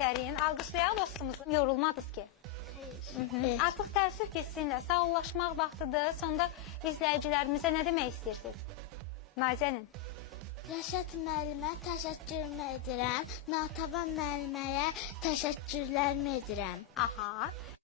Afərin. Alqışlayaq dostumuzu. Yorulmadınız ki. Artıq təəssüf ki, sizinlə sağollaşmaq vaxtıdır. Sonda izləyicilərimizə nə demək istəyirsiniz? Nazənin. Rəşad müəllimə təşəkkürümü edirəm. Natəvan müəlliməyə təşəkkürlərimi edirəm. Aha.